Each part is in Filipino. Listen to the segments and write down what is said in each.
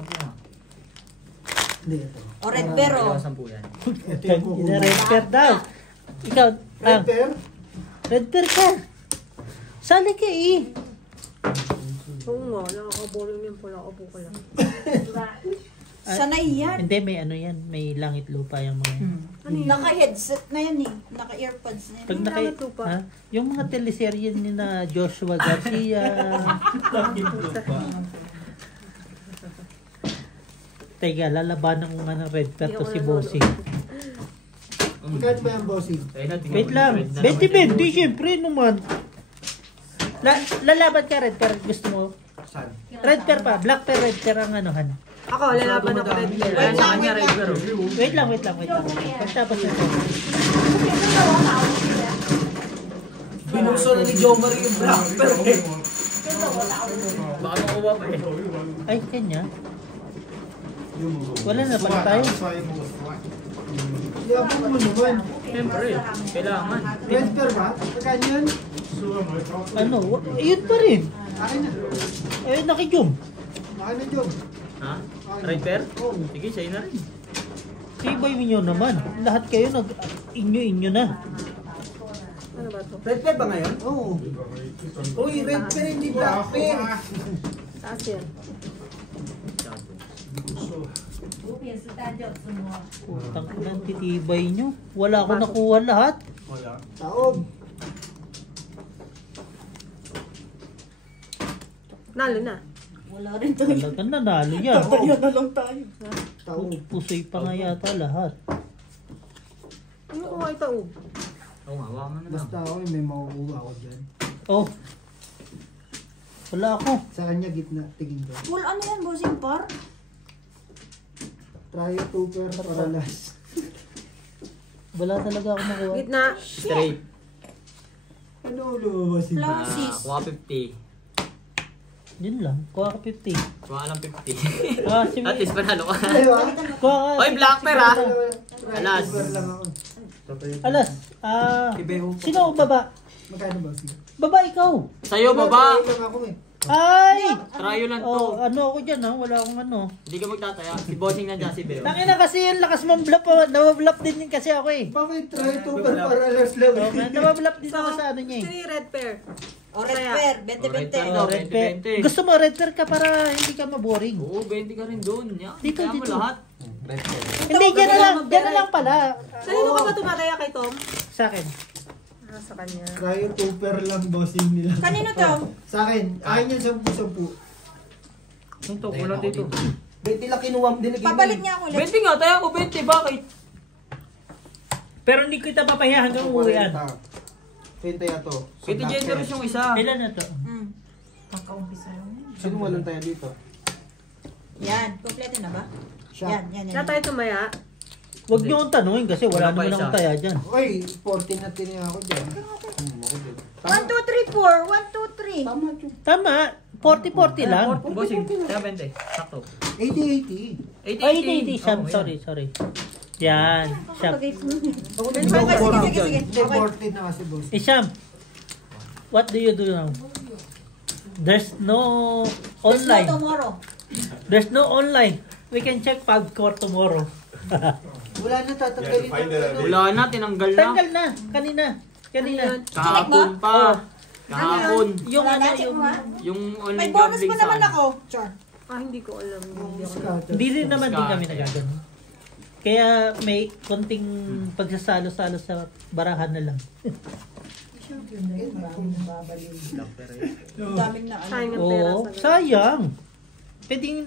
Sampu nga. Hindi, ito. O red bear o. Sampu yan. Red pair daw. Ikaw, Red pair? red pair ka. Sali ka eh. Oo nga, nakakaboring yan pala. Ako po lang. Sanay yan. Hindi, may ano yan. May langit lupa yung mga yan. Naka-headset na yan eh. Naka-earpods na yan. Pag langit lupa. ha? Yung mga teleserye ni na Joshua Garcia. Teka, lalabanan ko nga ng red pair to si Bossing. Magkano ba yung bossing? Wait lang. 20 di syempre naman. Lalaban ka red pair. Gusto mo? Saan? Red pair pa. Black pair, red pair ang anuhan. Ako, lalaban ako red bear. Ay, sa kanya red bear. Wait lang. Pagtapos ito. Binukso na ni Jomar yung black pero Baka makuha pa eh. Ay, kanya. Wala na pala tayo. Yabang mo naman. Siyempre, kailangan. Red pair ba? Magkano yun? Ano? Yun pa rin. Akin na. Eh, nakijum. Akin na, Jom. Ha? Red pair? Oo. Sige, sa'yo na rin. Tibay ninyo naman. Lahat kayo inyo na. Ano ba to? red pair ba ngayon? Oo. Uy, red pair hindi black pair. Taas yan. Putang ina, titibay nyo. Wala ako nakuha lahat. Taob. Nalo na. Wala rin tayo. Talagang nanalo yan. Tayo na lang tayo. Taob. Pusoy pa nga yata lahat. Ano ko nga itaob? Oo nga, hawakan mo na lang. Basta ako, may makukuha ako dyan. Oh. Wala ako. Sa kanya, gitna. Tingin ko. Full ano yan, bossing par? Try two pair para last. Wala talaga ako nakuha. Gitna. Straight. Ano lumabas yun? Flowsis. Kuha 50. Yun lang. Kuha ka 50. Kuha lang 50. Ah, si At least panalo ka. Diba? Kuha ka. Oy, black pair ha. Try Alas. two pair lang ako. Alas. Sino ang baba? Magkano ba siya? Baba ikaw. Sa'yo, baba. Try lang ako eh. Ay! Tryo lang Oh, to. ano ako dyan ha? Wala akong ano. Hindi ka magtataya. Si bossing nandiyan, si Beo. Tangina kasi yung lakas mong bluff oh. Nawablap din kasi ako eh. Bakit try two pair para last lang? Okay, nawablap din ako sa ano niya eh. Sino yung red pair? O red pair, 20-20. Oh, red pair. 20-20. Gusto mo red pair ka para hindi ka maboring. Oo, 20 ka rin doon. Yan. Dito, Kaya mo dito. lahat. Hindi, dyan na lang pala. Sino ka ba tumataya kay Tom? Sa akin. Ah, sa kanya. Try two pair lang bossing nila. Kanino to? Sa akin. Akin yan 10-10. Ito, wala dito. 20 lang kinuha mo din. Papalit niya ako ulit. 20 nga, tayo ko 20. Bakit? Pero hindi kita papahiya hanggang uwian. 20 yan to. Kita generous yung isa. Ilan na to? Sino walang tayo dito? Yan, kompleto na ba? Siya. Yan. Siya tayo tumaya. Huwag niyo akong tanungin kasi wala Wala pa naman isa. akong taya dyan. Oy, 14 na tiniya ako dyan. 1, 2, 3, 4. 1, 2, 3. Tama dyan. Tama, 40-40 lang. Bossing, tayo 20. Sakto. 80-80. 80. Ay, hindi, Sam, sorry. Yan, Sham. Okay, sige. Hindi, Okay. 14 na kasi boss. Sham, what do you do now? There's no There's no online. tomorrow. There's no online. We can check Pubcore tomorrow. Wala na tatanggalin na. Wala na, tinanggal na. Tanggal na, kanina. Kahapon pa. Kahapon. Yung Wala ano, na, check yung... mo ha? Yung May online bonus gambling pa sa naman ano. ako. Char. Ah, hindi ko alam. Hindi ako. Hindi rin naman din kami nagagano. Kaya may konting pagsasalo-salo sa barahan na lang. Daming na ano. Sayang ang pera Oo, sa ganun. sayang. Pwedeng,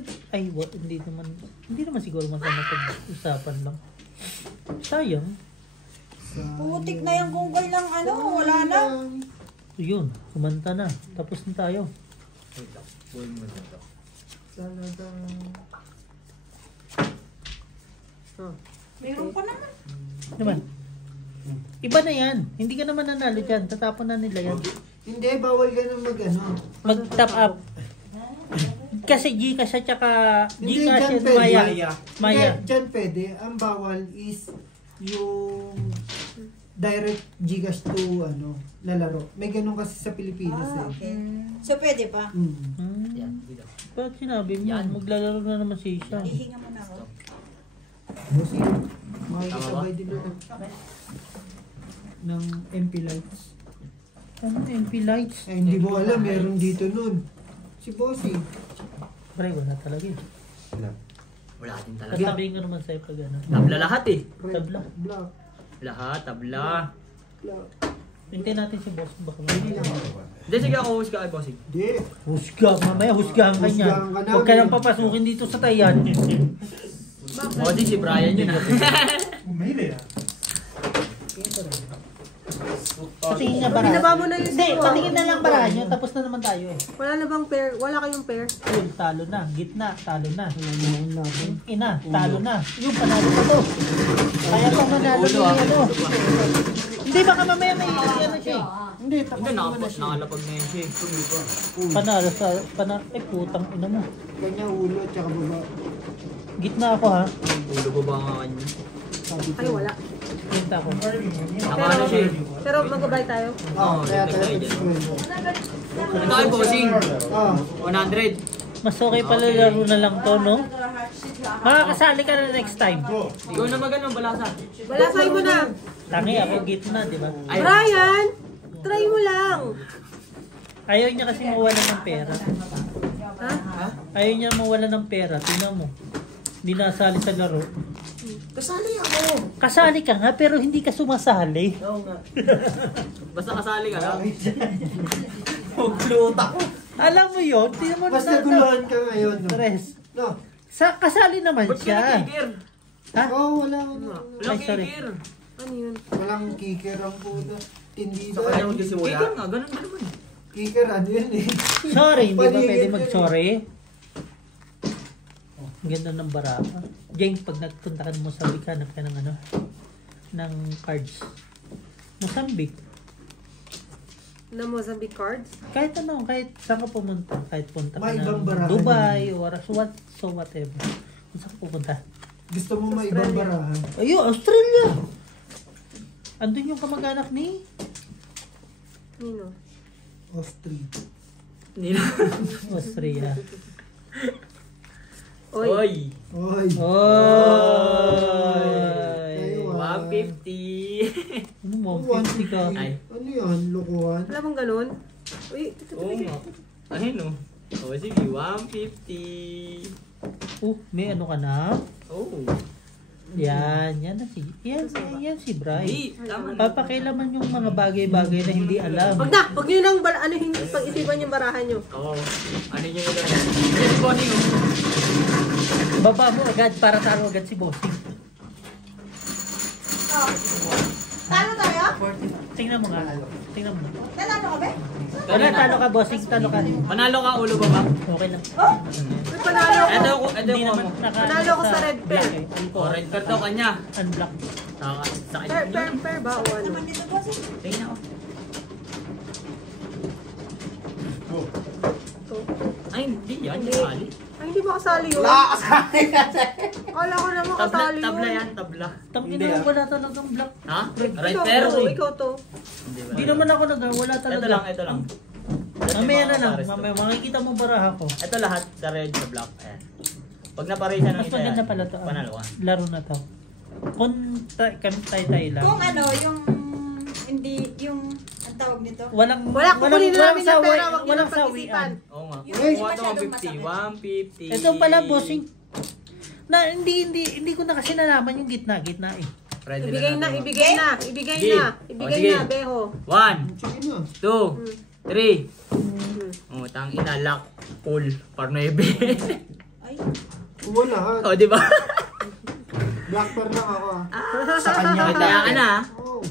hindi naman siguro masama sa usapan lang. Sayang. Putik na yung Google ng ano. Wala na. So yun, kumanta na. Tapos na tayo. Meron pa naman. Naman. Iba na yan. Hindi ka naman nanalo dyan. Tatapon na nila yan. Hindi, bawal ka na mag-ano. Mag-top up. Kasi Gcash at saka Hindi, Gcash dyan at pwede. Maya. Maya. Hindi, dyan pwede. Ang bawal is yung direct Gcash to lalaro. May ganun kasi sa Pilipinas Ah, eh. okay. So, pwede pa. Mm. Hmm. Yan, dito. Bakit sinabi mo? Maglalaro na naman si Isha. Ihinga mo na ako. Kasi, makikisabay din ako. Ng MP Lights. Ano MP lights? Eh, hindi mo alam, meron dito nun. Si Bossy. Pre, wala talaga eh. Wala din talaga. Sasabihin ko naman sa'yo pag ano. Tabla lahat eh. Red, Tabla. black, Lahat, tabla. black. Hintayin natin si boss. Baka Hindi may... lang. Hindi, sige ako husga kay bossing. Hindi. Husga, mamaya husgahan ka niya. Husgahan ka namin. Huwag ka nang papasukin dito sa tayan. Bossing si Brian yun ah. Patingin niya bara. Binaba mo na yung Hindi, sa'yo. patingin na lang bara niyo. Tapos na naman tayo eh. Wala na bang pair? Wala kayong pair? Yun, talo na. Gitna, talo na. Ang laban. Ina, talo na. Yung panalo pa to. Kaya pa manalo ni ano. Hindi, baka mamaya may ano siya eh. Hindi, tapos Hindi, naman na siya. nakalapag na yun siya eh. Panalo sa, putang ina mo. Kanya ulo at saka baba. Gitna ako ha. Ulo ko ba nga kanya? Sabi ko. Ay, wala. Gitna ako. Tama na siya eh. Pero magabay tayo. Ah, kaya tayo Nag-slide. nag-scroll. Ito kay bossing. Ah, 100. Mas okay pala laro na lang to, no? Makakasali ka na next time. Ikaw na magano balasa. Balasay mo na. Tangi ako gitna, di ba? Ay, Brian, try mo lang. Ayaw niya kasi mawala ng pera. Ha? Ayaw niya mawala ng pera. Tingnan mo. Hindi nasali sa laro. Kasali ako. Kasali ka nga, pero hindi ka sumasali. Oo nga. basta kasali ka lang. Pagluta ko. Alam mo yun, tingnan mo mas naguluhan ka ngayon. No? Tres. No. Kasali naman Ba't ka siya. nakikir? Ha? Oh, wala. Wala. Walang Ay, sorry. kikir. Ano yun? Walang kicker ang puta. Hindi Sa kanya daw. magsisimula. Kikir nga, ganun ba naman? Kicker, ano yun eh. Sorry, hindi ba Paligid pwede yun. mag-sorry? Ang ganda ng baraka. Jeng, pag nagpunta ka ng Mozambique, hanap ka ng ano? Ng cards. Mozambique. Na Mozambique cards? Kahit ano, kahit saan ka pumunta. Kahit punta ka May ng ibang barahan Dubai or so whatever. Kung saan ka pupunta. Gusto mo maibang barahan? Ayun, Australia! Andun yung kamag-anak ni Nino? Austria. Nila. Austria. Oy. Oy. Oy. Oy! Ayun, 150. Ano mo, 50 ka? Ay. Ano yan? Lokohan? Wala bang ganun? Uy, Oo nga. Ayun o. O sige, 150. Oh, may ano ka na? Oh. Yan si Bri. Hindi, tama na. Papakilaman yung mga bagay-bagay na hindi alam. wag na! Wag nyo nang ano, hindi pag-isipan yung barahan nyo. Oo. Ano nyo yun? Yes, Bonnie o. Baba mo agad para talo agad si Bossing. Oh. Talo tayo? Tingnan mo nga. Tingnan mo. Nanalo ka ba? Wala, talo ka, Bossing. Talo ka. Panalo ka, ulo ba ba? Okay lang. May panalo ko. Ito ko Hindi mo. naman Panalo ko sa red black pen. eh. O, red card daw kanya. Unblock. Sa Pair, kanya. pair ba o ano? Naman dito boss. Tingnan ako. Ay, hindi yan. Hindi. Kasali. Ay, hindi ba kasali yun? Wala kasali. Kala ko naman Tabla, kasali yun. tabla yan, tabla. Tangina mo, wala talagang block. Ha? Red Ikaw pair. to, ikaw to. Hindi naman ako wala talaga. Ito lang, ito lang. Mamaya na lang. Mamaya makikita mo baraha ko. Ito lahat sa red, sa black. Ayan. Pag naparisa ng Mas isa yan, maganda pala to. panalo ka. Laro na to. Kung kami tayo lang. Kung ano, yung hindi, yung, ang tawag nito? Walang Kukunin na namin yung pera, wag nyo walang nang pag-isipan. sawian. Oo nga. Yung Kuha masyadong to 150. 150. Ito pala, bossing. Na hindi ko na kasi nalaman yung gitna eh. Ready Ibigay na, natin. ibigay na, ibigay Sige. na, O, ibigay sige. na, Beho. 1, Sige na. 2, 3. Oh, tang ina lock pull par 9. Ay, Wala ha. Oh, di ba? Black pair lang ako ah. Sa kanya. May daya ka na. ah. Oh.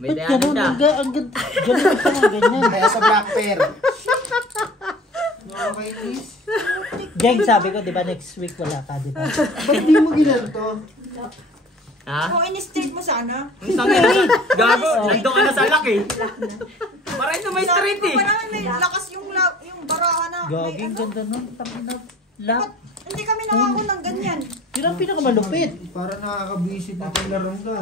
May Ba't daya ganun? na. Ang ganun ka nga ganyan. Kaya sa black pair. Okay, please. Gang, sabi ko, di ba next week wala ka, di ba? Ba't di mo ginanto? Ha? kung in-street mo sana. Ang sangit. Gago, nandun ka na sa lock eh. Para ito may street eh. Parang may lakas yung baraha na. may Gaging ano. ganda nun. Tangina. Lock. Ba't hindi kami nangako ng ganyan? Yun ang pinakamalupit. Para nakakabisit na itong larong ka.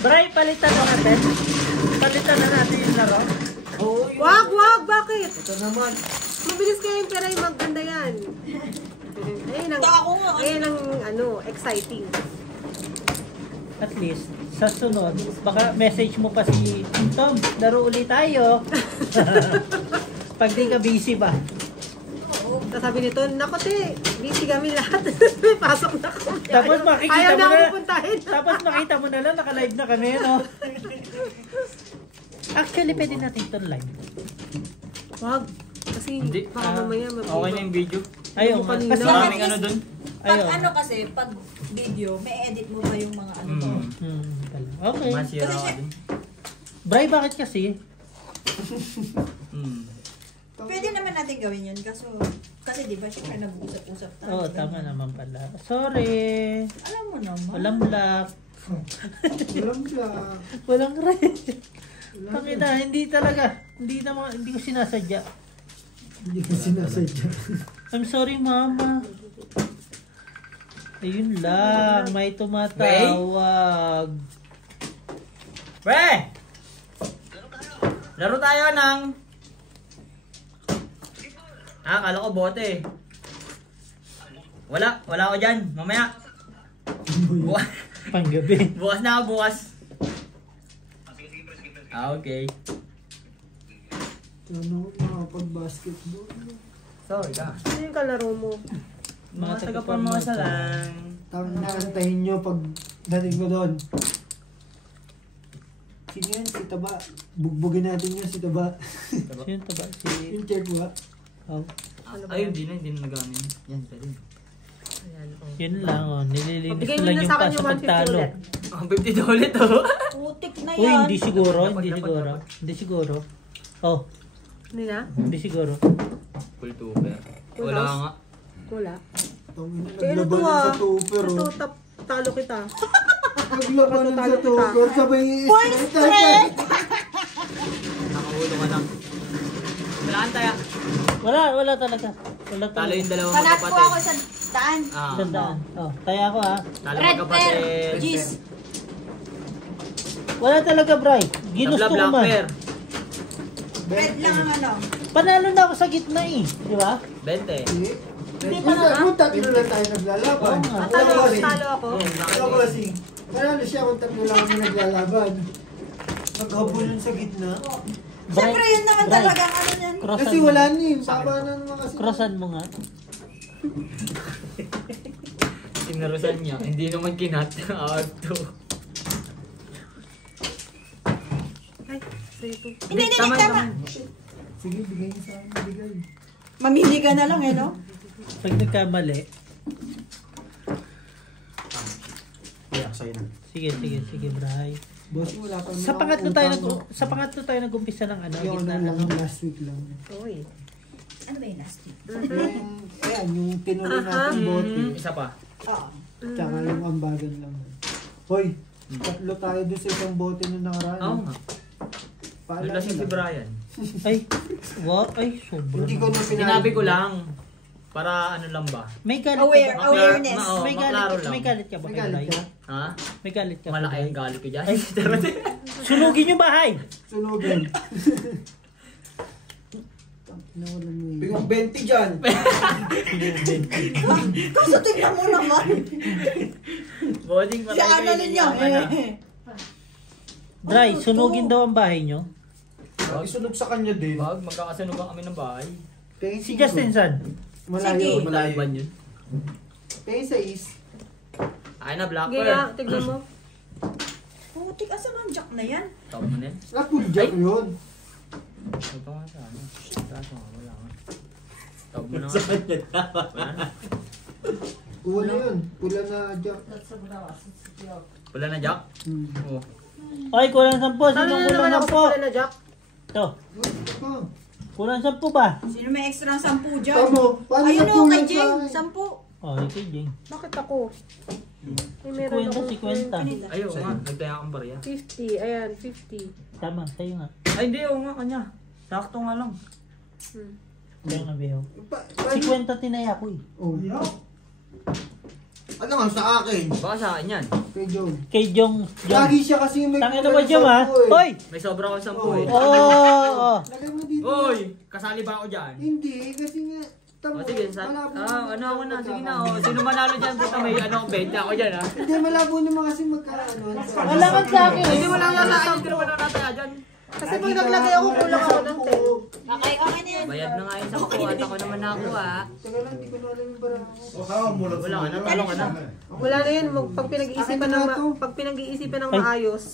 Bray, palitan na natin. Palitan na natin yung laro. Oo, Wag, bakit? Ito naman. Mabilis kaya yung pera yung maganda yan. Ayun ang exciting. At least, sa sunod, baka message mo pa si Tom, laro ulit tayo. Pag di ka busy ba? Tapos sabi nito, naku te, busy kami lahat. May pasok na kami. Tapos makikita ayaw mo na na, ako puntahin. tapos makita mo na lang, naka-live na kami, no? Actually, pwede natin ito live. Wag. Kasi Hindi. baka mamaya Okay na yung video. Ayun, Kanina. kasi Maraming ano dun. Pag ayun. ano kasi, pag video, may edit mo pa yung mga ano to. Okay. Masira Kasi ka siya- dun. Bray, bakit kasi? Pwede naman natin gawin yun. Kasi di ba, syempre nag-uusap-usap tayo. Oo, tama naman pala. Sorry. Alam mo naman. Walang black. Walang siya. Walang red. Pangina, hindi talaga. Hindi ko sinasadya. Hindi ko sinasadya. I'm sorry, mama. Ayun lang, may tumatawag. Pre! Laro tayo ng... kala ko bote. Wala ako dyan. Mamaya. Panggabi. Bukas na ako, bukas. Okay. Ano makapag-basketball? Sorry ka. Ano yung kalaro mo? Mga taga-Formosa lang. Nakantahin nyo pag dating ko doon. Sino yan? Si Taba. Bugbugin natin yan si Taba. Sino to ba? Si... Yung check ba? Oh. Ay, hindi na nagano yun. Yan, pwede. Ayan, oh. Yun lang, oh. Nililinis Pabigay ko nyo lang na yung sa akin pa yung sa 150 pagtalo. ulit. 50 ulit oh. Putik na Uy, yan. hindi siguro. Dapat, Hindi dapat, siguro. dapat. Hindi siguro. Oh, Hindi na? hindi siguro. Full tuber. Wala Ulos? nga. Wala. Tangina, Eh, ano to naglabanan sa ah? tupper. Ito, Oh. talo kita. Naglabanan sa Talo kita. tupper. Sabay Nakaulo ka lang. Wala kang taya. Wala talaga. Wala Talo talaga. yung dalawang Kanat po ako magkapatid. sa daan. Tandaan. Oh, taya ko ha. Talo Red magkapatid. pair. Jeez. Wala talaga, Bray. Ginusto ko Black man. pair. Red lang ang ano. Panalo na ako sa gitna eh. Di ba? 20. Hindi pa na. Kung tatlo lang tayo naglalaban. Oo nga. Talo ako. Ano ba kasing? Panalo siya kung tatlo lang kami naglalaban. Naghabulan sa gitna. Siyempre yun naman Bray. talaga ang ano yan. Crossan Kasi mo. wala niya. Baba na naman kasi. Crossan mo nga. Sinarusan niya. Hindi naman kinat. Out to. Ay, sa'yo to. Hindi, tama. Sige, bigay niyo sa akin. Bigay. Mamili ka na lang eh, no? Pag nagkamali. Yeah, sa'yo na. Sige, Bray. Boss, wala pa naman Sa pangatlo tayo utang, no? sa pangatlo tayo nag-umpisa ng ano, Yung gitna ano lang, ano. last week lang. Uy. Ano ba yung last week? Yung tinuloy natin bote. Isa pa. Oo. Tsaka yung ambagan lang. Hoy, tatlo tayo doon sa isang bote nung nakaraan. Oo nga. Paalala Naglasing si lang. Brian. Ay, what? Ay, sobrang. Hindi ko na Sinabi ko lang. Para ano lang ba? May galit Aware, ka ba? awareness. Oo, maklaro lang. May galit ka ba May kay galit Bray? ka? Ha? May galit ka ba? Malaki Bray? ang galit ko dyan. Ay, sunugin yung bahay! Sunugin. Nawalan mo yun. Bigong 20 dyan. Kaso tingnan mo naman. Boarding pa Si ano ninyo. Bray, sunugin daw ang bahay nyo. Isunog sa kanya din. Wag, magkakasunugan kami ng bahay. Pay Si Justin San. Malayo. Sige. Malayo ba yun? Pay sa is. Ay na, Black Sige Pearl. nga, tignan mo. Putik, asa ang jack na yan? Tawag mo na yun. Napul jack yun. Ito nga sa ano. Kaso nga, wala nga. Tawag mo na nga. Wala na. Pula yun. Pula na jack. Wala na, Jack? Oo. Ay, kulang 10. Talo Sino na kulang naman ako sa 10? pala na Jack. Ito. Ah, Kulang 10 ba? Sino may extra 10 dyan? Tamo. Paano Ayun na o, kay kulang sa Jing. akin? 10. Oh, ikaw, Jing. Bakit ako? Ay, meron 50, ako. 50. Ayaw nga, nagtaya akong barya. 50, ayan, 50. Tama, sa'yo nga. Ay, hindi, oo nga, kanya. Sakto nga lang. Kaya nga, Beho. Pa- paano- 50 tinaya ko eh. Oh. Ano nga sa akin? Baka sa akin yan. Kay John. Kay Jong. Lagi siya kasi may Tangin kulang naman sa Jom ha. sampu eh. Hoy! May sobra ko 10 eh. Oo! Lagay mo dito. Hoy! Kasali ba ako dyan? Hindi, kasi nga. O sige, ano ako na, sige na. O, sino manalo dyan? Puta, may ano akong 20 ako dyan ha. Hindi, malabo naman kasi magkaano. Wala kang sa akin. Hindi mo lang yan sa akin, hindi naman nataya dyan. Kasi pag naglagay ako, kulang ako ng 10. Okay na yan. Bayad na nga yung 10 at ako naman nakakuha. Teka lang, hindi ko na alam yung barang ko. Wala ka na, talo ka na. Wala na yun, pag pinag-iisipan ng maayos.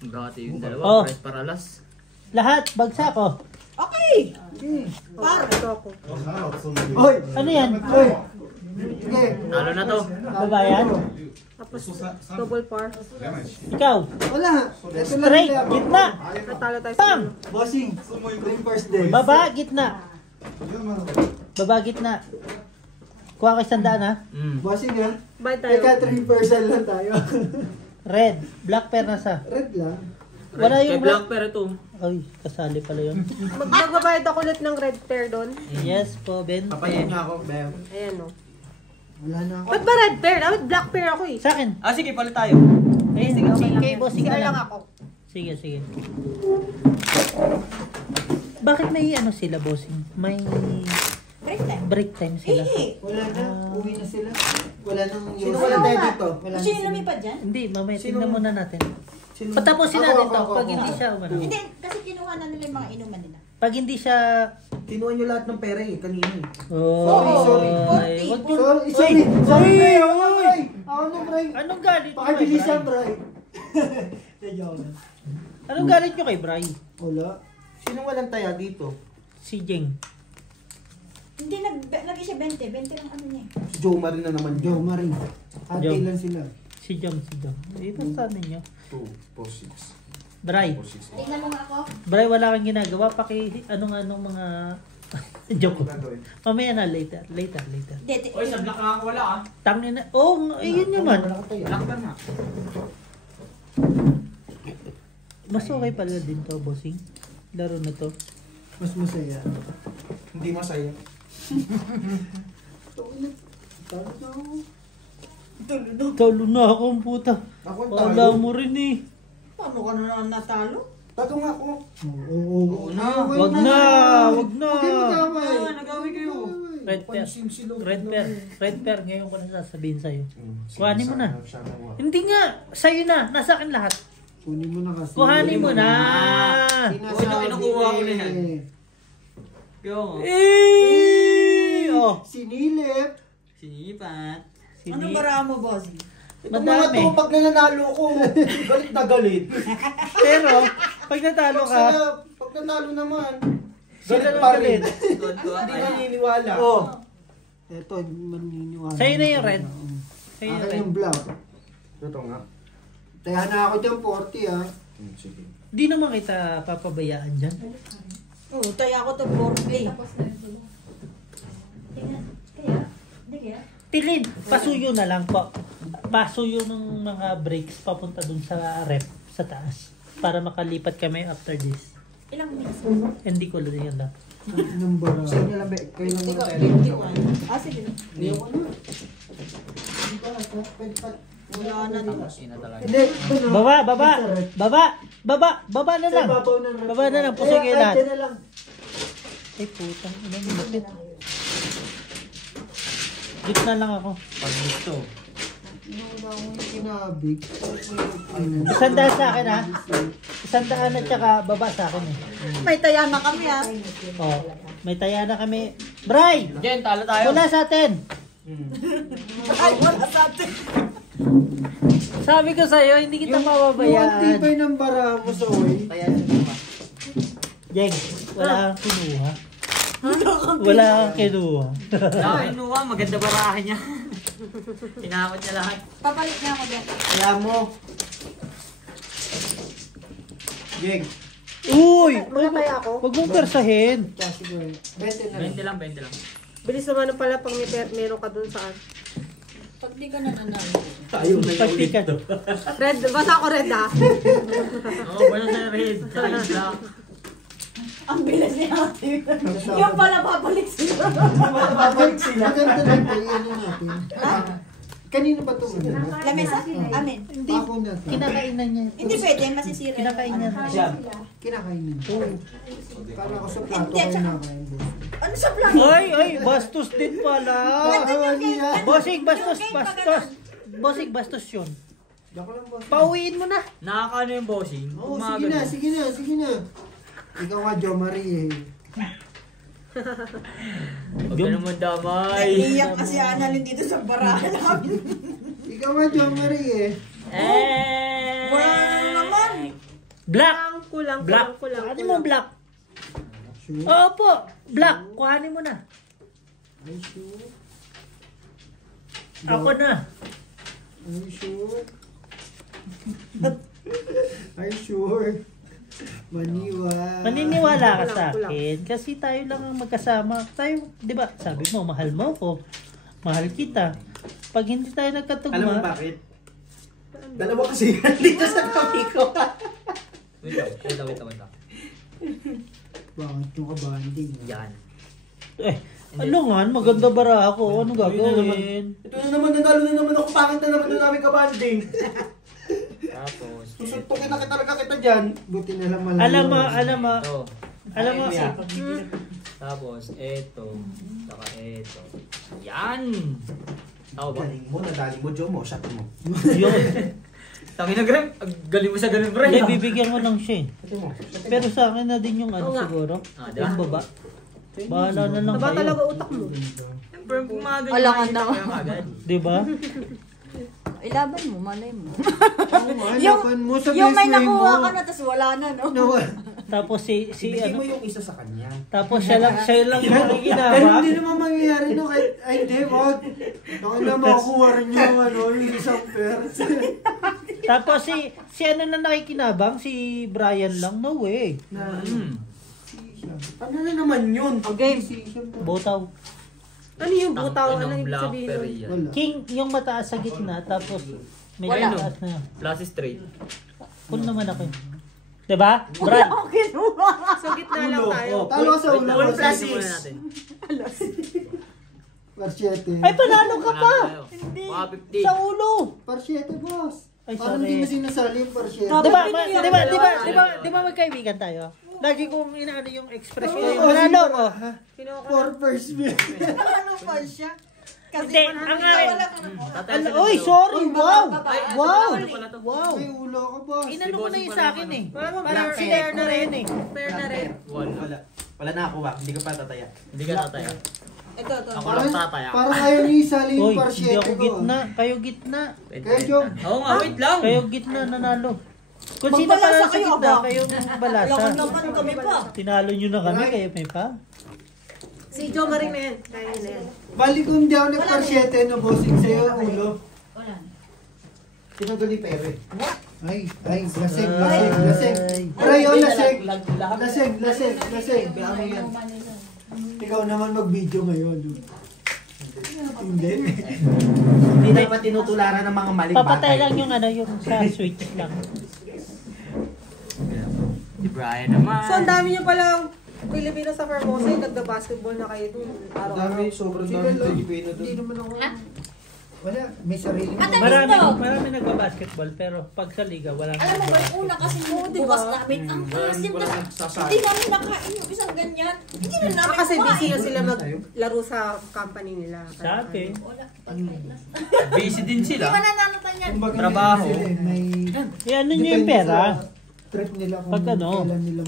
Dati yung Oh. dalawa, price paralas. Lahat, bagsak ko. Okay. Par. Ito ako. Hoy! Ano yan? Hoy! Sige. Talo na to. Babayan? Tapos double par. Ikaw? Wala. Ito lang Straight, nila. gitna. Natalo tayo sa Pam! ulo. Bossing. Yung first day. Baba, gitna. Baba, gitna. Kuha ka 100 ha? Bossing ha. Bye tayo. Teka, 3% lang tayo. Red. Black pair nasa. Red lang. Wala Kay yung Black Bear ito. Ay, kasali pala yun. Magbabayad ako ulit ng red pair doon. Yes po, 20. Papayin niya ako, Beb. Ayan o. Wala na ako. Ba't ba red pair? Dapat black pair ako eh. Sa akin. Ah, sige, palit tayo. Ayun, sige, kay bossing Sige na lang lang. ako. Sige, sige. Bakit may ano sila, bossing? May Break time. break time sila. Wala na. Uwi na sila. Wala nang Sino use. wala tayo nga. dito? Wala Gusto na nyo sila. lumipad dyan? Hindi, mamaya Sino? tingnan muna natin. Sino? Patapusin Ako, natin ako, to ako, pag ako. hindi siya umano. Hindi, kasi kinuha na nila yung mga inuman nila. Pag hindi siya... Kinuha niyo lahat ng pera eh, kanina eh. Oh, Sorry. ay, wag yun. Sorry, sorry. Sorry, Uy, Bray. Ako na, Bray. Anong galit nyo kay Pakibilisan, Bray? Bray. Anong galit nyo kay Bray? Wala. Sino walang taya dito? Si Jeng. Hindi, lagi siya 20. 20 lang ano niya. Si Joe Marin na naman. Joe Marie. Ate Joe. lang sila. Si Jong. Ito sa ninyo. 2, 4, 6. Bray. 4, 6. Tingnan mo nga ako. Bray, wala kang ginagawa. Anong mga... Joke. Mamaya na, later. Hindi, Oy, sa Black nga ako wala ah. Tangin na... Oh, ayun naman. Black Bear nga. Mas okay pala din to, bossing. Laro na to. Mas masaya. Hindi masaya. Tawag na ako. Talo na ako, ang puta. Ako ang Wala talo. mo rin eh. paano ka na natalo? Tato nga ako. Oo na. Wag na. Huwag mo damay. nagawi kayo. Red pair. Pansin sila. Red pair. Ngayon ko na sasabihin sa'yo. Kuhanin mo na. Siya nawa. Hindi nga. Sa'yo na. Nasa akin lahat. Kunin mo na kasi. Kuhanin mo na. Sinasabi Kinukuha ko na yan. eh. Yo. Oh. Sinilip. Sinipat. Anong bara mo, boss? Itong mga Madami. to, pag nananalo ko, galit na galit. Pero, pag natalo ka, Pag nanalo naman, sila galit lang pa rin. galit. Hindi naniniwala. Oh. Ito, maniniwala. Sa'yo na yung red. Sa'yo yung Akin red. yung black. Ito nga. Kaya na ako dyan, 40 ah. Sige. Di naman kita papabayaan dyan. Oo, taya ako to 40. Hindi kaya? Tilid, pasuyo na lang po. Pasuyo ng mga brakes papunta dun sa rep, sa taas. Para makalipat kami after this. Ilang minutes? Hindi ko lang yan lang. Number. Sa inyo lang, kayo lang muna tayo. Ah, sige. Ayaw ko na. Wala na to. Ina talaga. Hindi. ito na. Baba na Sa lang. ibabaw ng ref. Baba na lang, pusog Eh, yung lahat. kahit yan na lang. Ay putang, ilang lupit. Gitna lang ako. Pag gusto. Wala akong kinabig. 100 sa akin ha. 100 at saka baba sa akin eh. May taya na kami ah. Oh, may taya na kami. Bray! Jen, talo tayo. Wala sa atin. Ay, wala sa atin. Sabi ko sa'yo, hindi kita Yung mababayaan. tibay ng bara mo, Soy. Jeng, wala kang kinuha. Wala kang kinuha. Kinuha, maganda barahan niya. Tinakot niya lahat. Papalit na ako dyan. Kaya mo. Jeng. Uy! Magkataya ako. Huwag mong persahin. Kasi ko eh. 20 na lang. 20 lang. Bilis naman pala pag meron ka dun saan. Pag di ka na nanalo. Tayo na yung ulit Pagtikan. to. Red, basta ako red ha. Oo, wala sa red. Tsaka yung black. Ang bilis ni ate. Yung pala babalik sila. Babalik sila. Maganda lang tayo, ano natin. Kanino ba ito? Lamesa? Amin. Hindi. Ako natin. Kinakainan niya. Hindi pwede, masisira. Kinakain niya. Kinakainin. Kala ko sa plato Hindi, kayo tsaka- nakain. Ano sa plano? Ay, bastos din pala. Bossing, bastos. Bossing, bastos yun. Dako lang, boss. Pauwiin mo na. Nakakaano yung bossing? Oo, sige na. Ikaw nga, Jo Marie eh. Huwag ka naman damay. Iiyak kasi Annalyn dito sa barahan namin. Ikaw nga, Jo Marie eh. Wala naman. Black. Kulang. Kuhanin mo black. Sure. Opo, black. Kuhanin mo na. Ay, sure. Ako na. Ay, sure. Ay, sure. Maniniwala ka sa akin kasi tayo lang ang magkasama. Tayo, 'di ba? Sabi mo, mahal mo ako. Mahal kita. Pag hindi tayo nagkatugma, Alam mo bakit? Dalawa kasi dito sa kami ko. Wait lang. Bakit yung kabanding? Yan. alungan, maganda bara ako. Ano gagawin? Ito na naman, nanalo na naman ako. Pangit na naman na namin kabanding. Tapos, Susuntukin na kita dyan. Buti na lang malaman. Alam mo, ito. alam mo, Tapos, eto. Saka eto. Yan! Tao ba? Galing mo, nadali mo, Joe mo. Shot mo. yun. Taki na Graham. Galing mo sa ganun, Graham. Hindi, bibigyan ko lang siya. Ito mo. Pero sa akin na din yung ano Oo nga. siguro. Ah, diba? Yung baba. Bahala na lang Taba talaga kayo. utak mo. Siyempre, kung mga ganyan, Alangan makikita na. ko yung agad. Diba? Ilaban mo, malay mo. Hanapan mo sa Yung may best way mo. nakuha ka na, tapos wala na, no? Tapos si Ibigay mo ano, yung isa sa kanya. tapos siya lang yung Pero ginagawa. hindi naman mangyayari no kahit, ay hindi, wag. Ako na makukuha rin yung ano, yung isang pair. Tapos si ano na nakikinabang, si Brian lang, no way. Na, Ano na naman yun? Okay. Botaw. Ano yung butaw? Ano yung ibig Black sabihin pero nun? yan. wala. King, yung mataas sa gitna, tapos may Wala. mataas na. Plus straight. Cool naman ako. Diba? Brad? So gitna lang tayo. Talo ka sa ulo. Full Kasi- plus muna natin. Parsiete. Ay, panalo ka pa! Hindi. Sa ulo! Parsiete, boss. Ay, Parang sorry. hindi mo sinasali yung parsiete. Di ba magkaibigan tayo? Lagi kong inaano yung expression. Panalo ko. Kinuha ko For first meal. Ano pa siya? Kasi Hindi, ang wala ka na. Oy, sorry! Wow! Wow! Wow. May ulo ka, boss. Inano ko na yung sa akin eh. Parang Black fair na rin eh. fair na rin. Wala na ako ba? Hindi ka pa tataya. Hindi ka tataya. Ito. Ako lang tataya. Parang ayaw niyo isali yung Oy, hindi parsiete ako ko. gitna. Kayo gitna. Kaya, Joe. Oo nga, wait lang. Kayo gitna, nanalo. Kung sino Magbalasa panalo sa kayo, gitna, aba. kayong balasa. Lakan naman kami pa. Tinalo nyo na kami, kayo may pa. Si Joe Marie na yan. Kaya na yan. Balik kung hindi ako nagparsiete no bossing sa'yo, ulo. Wala. Tinagol ni Pere. Ay, lasing. Aray, oh, lasing. Lasing. Kaya mo yan. Ikaw naman mag-video ngayon. Hindi. Hindi naman tinutularan ng mga maling Papatay lang yung ano, yung sa switch lang. Si Brian naman. So ang dami niyo palang Pilipino sa Formosa, yung nagda-basketball na kayo dun. Araw-araw. sobrang dami Pilipino Hindi naman ako. Wala, may sarili mo. Marami nagba-basketball, pero pag sa liga, wala. Alam mo ba, yung una kasi yung bukas namin, ang asim na hindi namin nakain yung isang ganyan. Hindi na namin Kasi busy kumain. na sila maglaro sa company nila. Sabi. Wala. Busy din Hindi sila. ba nananatan yan? Kumbaga, Trabaho. sila eh, may Ano nyo yung depende pera? sa trip nila kung Pag ano? kailan nila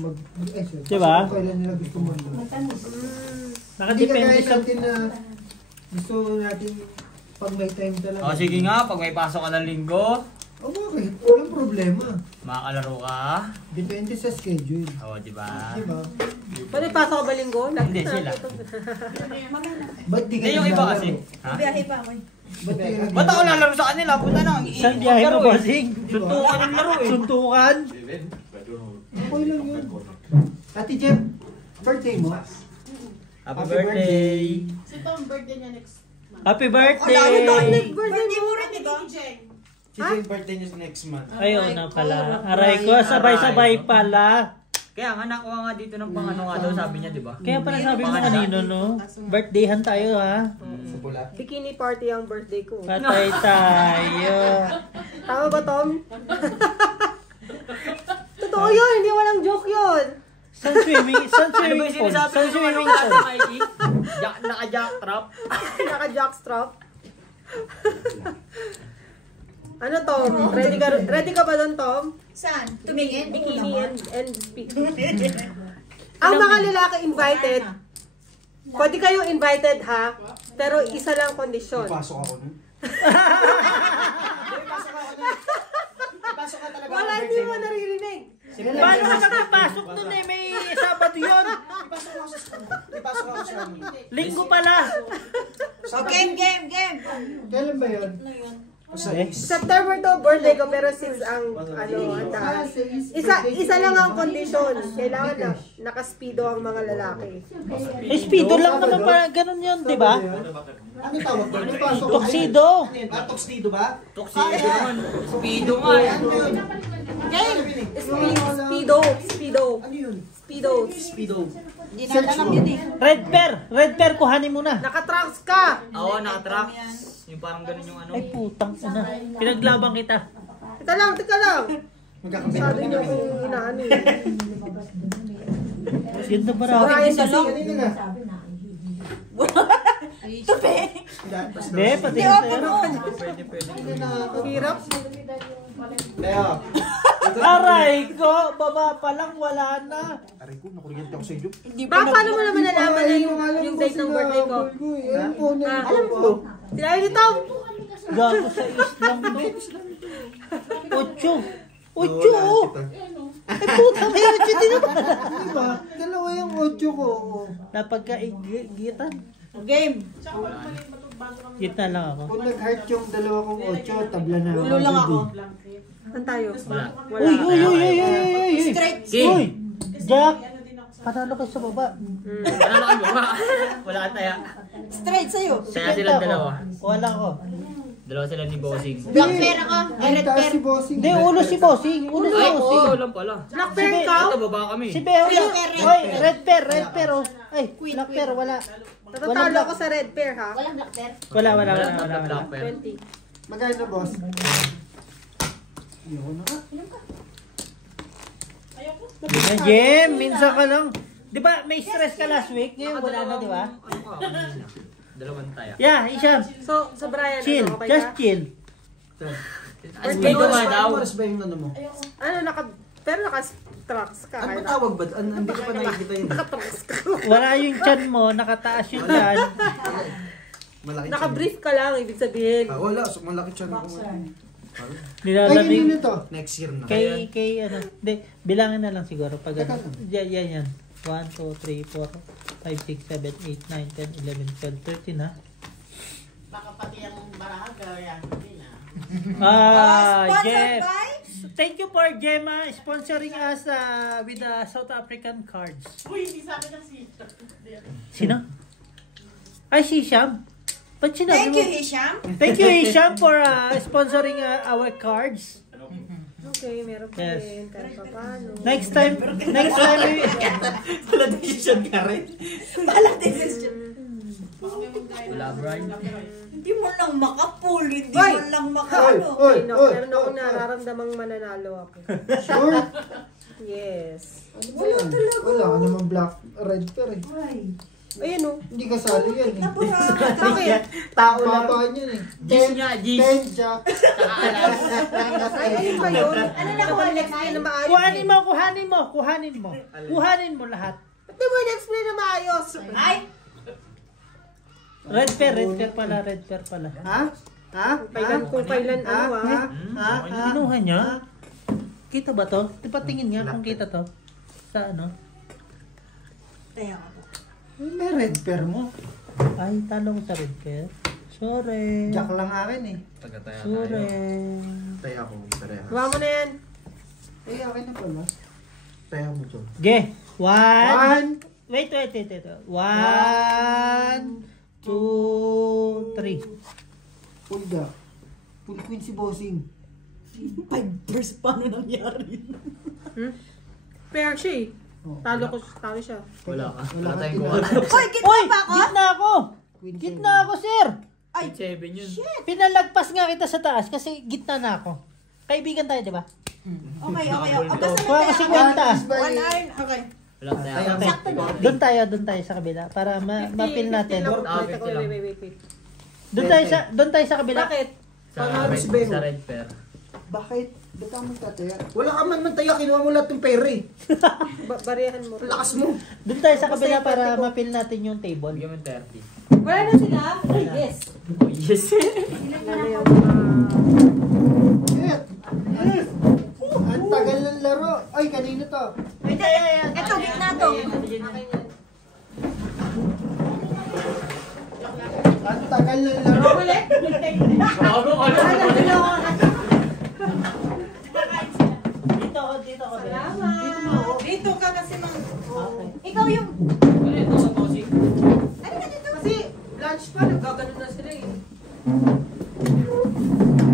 Diba? kung kailan nila gusto mo. Hindi Nakadepende kagaya sa... natin na gusto natin pag may time talaga. O sige nga, pag may pasok ka ng linggo, O bakit? Walang problema. makakalaro ka. Depende sa schedule. O, diba? Diba? Pwede pasok ka ba linggo? Hindi sila. Ba't di ka Hindi yung iba naglalaro? kasi. Ha? Biyahe pa ako. Ba't di ka Ba't ako lalaro sa kanila? Punta na. Saan biyahe mo, bossing? Suntukan ng laro eh. Suntukan? Okay lang yun. Ate Jeff, birthday mo? Happy birthday. Happy Wala, birthday! birthday mo rin, di ba? Kasi yung birthday niya next month. Ayaw na pala. Aray ko, sabay-sabay pala. Kaya nga nakuha nga dito ng pangano nga daw, sabi niya, di ba? Kaya pala sabi mo kanino, no? Birthdayhan tayo, ha? Sa pula. Bikini party ang birthday ko. Patay tayo. Tama ba, Tom? Totoo yun, hindi walang joke yun. Saan swimming? Saan Ano ba swimming yung pool? sinasabi Saan ng swimming mga pool? Mikey? Naka-jackstrap? Naka-jockstrap. Ano, Tom? Ready ka ba doon, Tom? Saan? Tumingin? Bikini and speak. Ang mga lalaki invited, pwede kayong invited ha, pero isa lang kondisyon. Pasok ako nun. Pasok ka talaga. Wala, hindi mo naririnig. Paano ka nakapasok dun eh? May Sabado yun. Ipasok ako sa Linggo pala. Game. Kailan ba yun? Ano yun? September to, birthday ko, pero since ang, ang taas. Isa lang ang kondisyon. Kailangan na naka-speedo ang mga lalaki. Eh, speedo lang naman pa. Ganun yun, di ba? Ano tawag doon? Ipasok. Tuxedo. Tuxedo ba? Tuxedo naman. Speedo nga yan. Speedo. Ano yun? Speedo. Speedo. Hindi na alam yun eh. Red pair, kuhanin mo na. Naka-trunks ka. Oo, naka-tracks. Yung parang ganun yung ano. Ay, putang ina. Pinaglabang kita. Teka lang. Magkakabit. Masyado niyo kung inaano eh. Ganda ba raw? Brian kasi. Kanina na. Tupi. Hindi, pati na sa'yo. Pwede. Hirap. Leo. Aray ko, baba pa lang, wala na. Aray ko, nakuryente ako sa iyo. Paano mo naman nalaman na yung date ng birthday ko? Alam ko. Sinabi ni Tom. Gago sa Islam to. Ocho, oh. Ay, puta, may ocho din ako. Diba? Dalawa yung 8 ko. Napagkaigitan. Game. Gitna lang ako. Kung nag-heart yung dalawa kong 8, tabla na. Ulo lang ako. Saan tayo? Wala. Uy. Straight. Uy, Jack. Panalo ka sa baba. Panalo ka ba? Wala ka taya. Straight sa'yo. Saya silang dalawa. Wala ko. Dalawa sila ni Bossing. Black pair ako. Ang Red taas pair. si Bossing. Hindi, ulo si Bossing. Ulo si Ay, Bossing. oo, lang pala. Black pair ka? Ito, baba kami. Si Beo. Red pair, Oy, red pair, oh. Ay, black pair, wala. Tatatalo ako sa red pair ha? Walang black pair. Wala. Black pair. 20. Magkano, boss? Ayoko na ka. Di na, Jem, minsan ka lang. Di ba, may stress ka last week? Ngayon, wala na, di ba? Dalawang taya. Yeah, Isham. So, Brian, Chill, ano, okay just ka? chill. Speedo nga daw. Oras ba yung ano mo? Ano, pero naka-trunks ka. Ano ba tawag ba? Hindi ko pa nakikita yun. Naka-trunks ka. Wala yung chan mo, nakataas yung chan. Malaki tiyan. Naka-brief ka lang, ibig sabihin. Wala, so malaki tiyan ko. Ay, Nilalamig. yun to. Next year na. Kay ano, hindi, bilangin na lang siguro pag ano. Yan. 1, 2, 3, 4, 5, 6, 7, 8, 9, 10, 11, 12, 13 ha. Baka pati ang baraga yan. Hindi na. Sponsored Jem. by? Thank you for Gemma sponsoring us with the South African cards. Uy, hindi sa akin ang sister. Sino? Ay, si Hisham. Ba't sinabi Thank mo? you, Hisham. Thank you, Hisham, for sponsoring our cards. Okay, meron pa Yes. rin. Kahit pa paano. Next time, Wala decision ka rin. Pala decision. Wala, Brian. Hindi mo lang makapull. Hindi Hoy! mo lang makano. Okay, no, meron akong nararamdamang mananalo ako. Sure? Yes. Wala talaga. Wala ka naman black, red pair eh. Ayun o. Hindi kasali yan eh. Bakit? Tao lang. Babaan yun eh. Gis nga, gis. 10, Jack. Ay, ayun ba yun? Ano na ko explain na maayos? Kuhanin mo lahat. Ba't di mo in-explain na maayos? Ay! Red pair pala. Ha? Ha? Kung kailan ano Ha? Kinuha niya? Kita ba to? Di ba tingin nga kung kita to? Sa ano? Tayo ako. May red pair mo. Ay, talo ko sa red pair. Sorry. Jack lang akin eh. Taga-taya Sorry. Tayo ako. Pareha. Gawa mo na yan. Eh, akin na pala. Tayo mo dyan. Okay. 1. 1, Wait. 1, 2, 3. full Jack. Full queen si Bossing. 5 verse paano nangyari? Pair siya eh. Talo siya. Wala ka. Wala Wala tayong ka. kuha. Uy, kita pa ako? Gitna ako! Queen Gitna ako, sir! Ay, 7 yun. Pinalagpas nga kita sa taas kasi gitna na ako. Kaibigan tayo, di ba? okay. Basta Kuha ko si Kwenta. One iron, okay. Wala tayo. Sakto na. Doon tayo sa kabila para ma-feel natin. Wait. Doon tayo sa kabila. Bakit? Sa red pair. Bakit? Ba't ka magtataya? Wala ka man taya, kinuha mo lahat ng pera eh. Bariyahan mo. Lakas mo. Doon tayo sa kabila para ma-feel natin yung table. Bigyan mo 30. Wala na sila? Yes. Oh, yes. Lalo yung mga... Yes. Ang tagal ng laro. Ay, kanino to? Ito, gitna to. Ang tagal ng laro. Ulit? Bago ka lang. Dito ako. Salamat. Dito ka kasi mang... Okay. Ikaw yung... Ano ito sa tosi? Ano ka dito? Kasi lunch pa, nagkaganon na sila eh.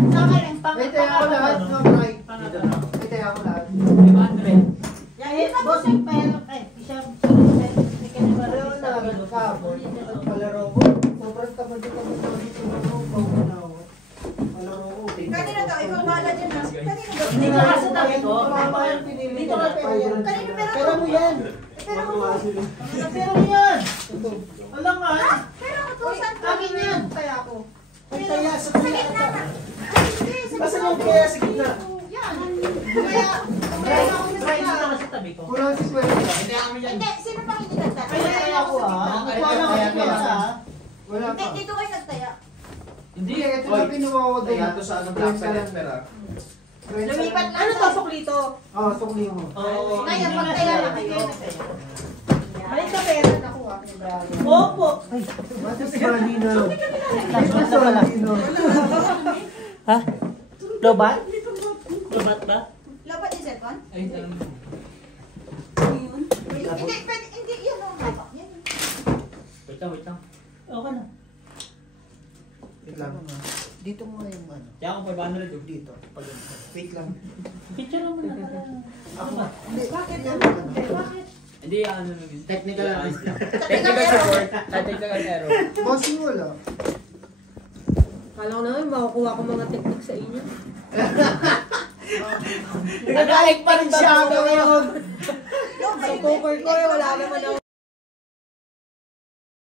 Sa akin ang pang... May taya ako lahat, no, Bray. May taya ako lahat. 500. Yan, Boss, pero siya Ano na, kahapon, at palaro ko. Sobrang tamad yung kami dito. Palaro ko. Kanina to, ikaw bala dyan ha. Kanina to. Hindi ka kasi tabi ko. Mama yung pinili Dito ko. ka pera yan. Kanina pera Pera mo yan. Pero mo. Pero yan! Alam nga. Pero ko to, saan to? Akin yan. Kaya ako. May taya sa Sa gitna na. Hindi, sa Basta gitna. mo kaya sa gitna. Yan. Kaya, kaya ako na Right, sila. dito ka sa tabi ko. Kulang si Kwenta. Hindi, sino pang hindi nagtaya? Kaya ako Kuha na kasi pera Wala Hindi, pa. dito kayo nagtaya. Hindi, ito na pinuha ko doon. Kaya to sa anong black pepper ah. Lumipat lang. Ano to, suklito? Oo, sukli mo. Oo. Kaya magtaya na kayo. Balik sa pera, nakuha. Opo. Matis Manino. Basta pala. Ha? Lobat? Lobat ba? Lapat yung cellphone? Ay, salam. Hindi, pwede, hindi, yan o. Yan. Wait lang. Okay na. Wait lang. Dito mo yung ano. Kaya ako 500 yun. Dito. Wait lang. Picture mo na. Ako ba? Hindi. Bakit? Yan. Bakit? Hindi, ano lang yun. Technical lang. Technical support. Technical error. Bossing wala. Kala ko naman, makukuha ko mga technique sa inyo. Nagagalit pa rin siya ako ngayon. Sa poker ko eh, wala naman ako